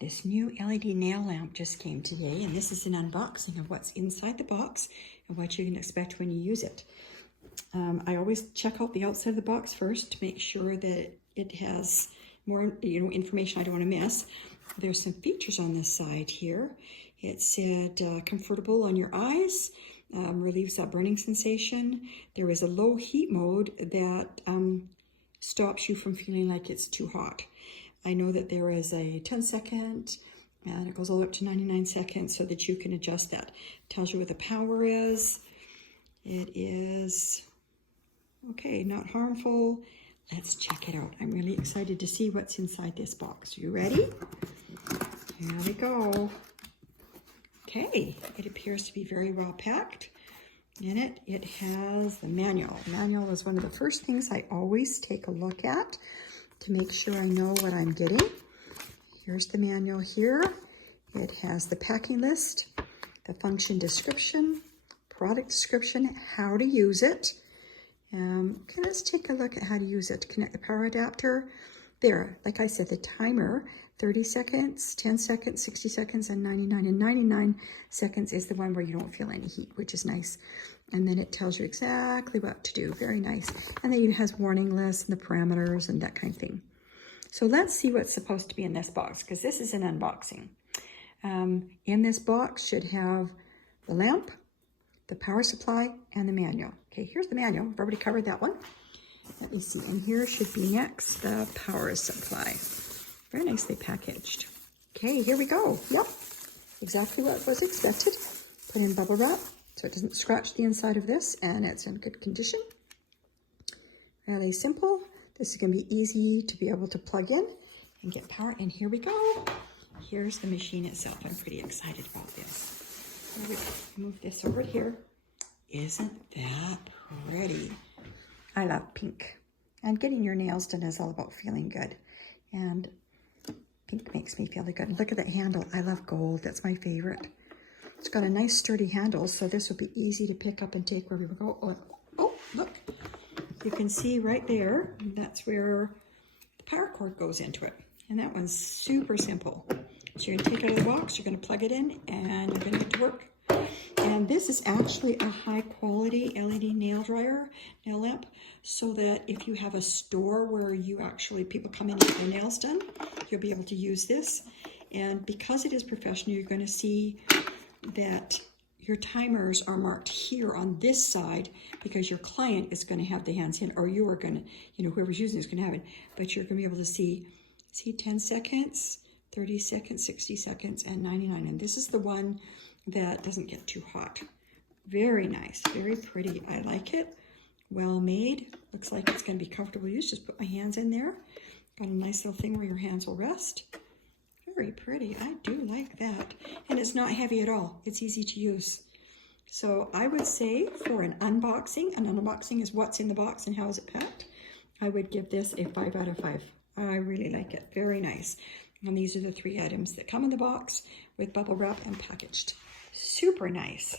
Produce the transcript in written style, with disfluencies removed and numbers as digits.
This new LED nail lamp just came today, and this is an unboxing of what's inside the box and what you can expect when you use it. I always check out the outside of the box first to make sure that it has more information I don't want to miss. There's some features on this side here. It said comfortable on your eyes, relieves that burning sensation. There is a low heat mode that stops you from feeling like it's too hot. I know that there is a 10-second, and it goes all up to 99 seconds so that you can adjust that. It tells you what the power is. It is, okay, not harmful. Let's check it out. I'm really excited to see what's inside this box. You ready? Here we go. Okay, it appears to be very well packed. In it, it has the manual. The manual is one of the first things I always take a look at to make sure I know what I'm getting. Here's the manual here. It has the packing list, the function description, product description, how to use it. Okay, let's take a look at how to use it. Connect the power adapter. There, like I said, the timer, 30 seconds, 10 seconds, 60 seconds, and 99. And 99 seconds is the one where you don't feel any heat, which is nice. And then it tells you exactly what to do. Very nice. And then it has warning lists and the parameters and that kind of thing. So let's see what's supposed to be in this box, because this is an unboxing. In this box should have the lamp, the power supply, and the manual. Okay, here's the manual. I've already covered that one. Let me see. And here should be next the power supply. Very nicely packaged. Okay, here we go. Yep, exactly what was expected. Put in bubble wrap so it doesn't scratch the inside of this, and it's in good condition. Really simple. This is going to be easy to be able to plug in and get power. And here we go. Here's the machine itself. I'm pretty excited about this. Here we go. Move this over here. Isn't that pretty? I love pink. And getting your nails done is all about feeling good. And pink makes me feel good. Look at that handle. I love gold. That's my favorite. It's got a nice sturdy handle, so this will be easy to pick up and take wherever we go. Oh, look. You can see right there, that's where the power cord goes into it. And that one's super simple. So you're going to take it out of the box, you're going to plug it in, and you're going to get to work. And this is actually a high quality LED nail lamp, so that if you have a store where people come in and get their nails done, you'll be able to use this. And because it is professional, you're going to see that your timers are marked here on this side because your client is going to have the hands in, or you are going to, whoever's using it is going to have it, but you're going to be able to see 10 seconds, 30 seconds, 60 seconds, and 99. And this is the one that doesn't get too hot. Very nice, very pretty. I like it. Well made. Looks like it's going to be comfortable to use. Just put my hands in there. Got a nice little thing where your hands will rest. Very pretty. I do like that. And it's not heavy at all. It's easy to use. So I would say for an unboxing is what's in the box and how is it packed. I would give this a 5 out of 5. I really like it. Very nice. And these are the 3 items that come in the box with bubble wrap and packaged. Super nice.